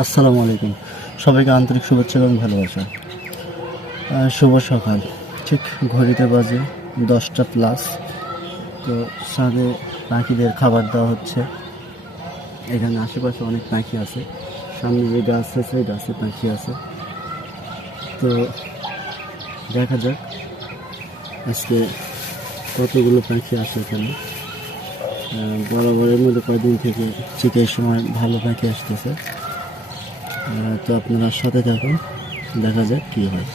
আসসালামু আলাইকুম। সবাইকে আন্তরিক শুভেচ্ছা এবং ভালোবাসা। শুভ সকাল। ঠিক ঘড়িতে বাজে দশটা প্লাস তো সাথে পাখিদের খাবার দেওয়া হচ্ছে। এখানে আশেপাশে অনেক পাখি আছে। সামনে যে গাছ আছে এই গাছে পাখি আছে। তো দেখা যাক আজকে কতগুলো পাখি আছে এখানে। বরাবরের মধ্যে কয়েকদিন থেকে এই সময় ভালো পাখি আসতেছে। তো আপনারা সাথে থাকুন দেখা যাক কী হয়।